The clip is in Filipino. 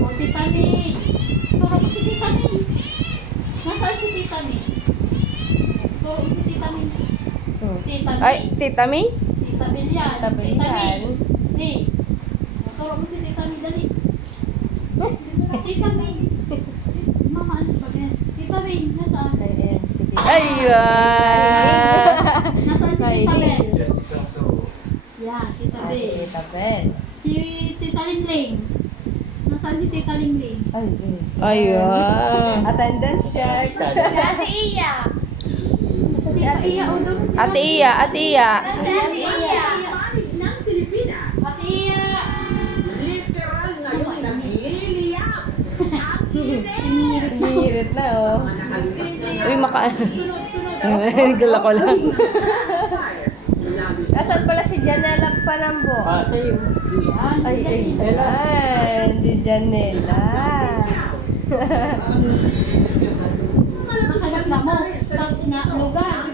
O, Tita May. Turo ko si Tita May. Nasaan si Tita May? Turo ko si Tita May. Tita May. Ay, Tita May? Tita Bilyan. Tita Bilyan. May. Turo mo si Tita May, dali. Tita May. Mama, ano ba yan? Tita May, nasaan? Ayun! Nasaan si Tita May? Yes, so. Yan, Tita May. Tita Ben. Si Tita Lingling. Nasaan si Tita Lingling? Ayun. Attendance check. Ate Iya. Tita Iya, o doon si Ate Iya, Ate Iya. Ate Iya. ng Pilipinas. Ate Iya. Literal ngayon nangliliyap. Ang init. Hirit na, oh. Mga nakalipas na Uy, Sunod. Gala ko lang. Asan pala si Janela Panambo? Sa'yo. Yan. Ay, si Janela. Makalat na mo. Tapos na lugar.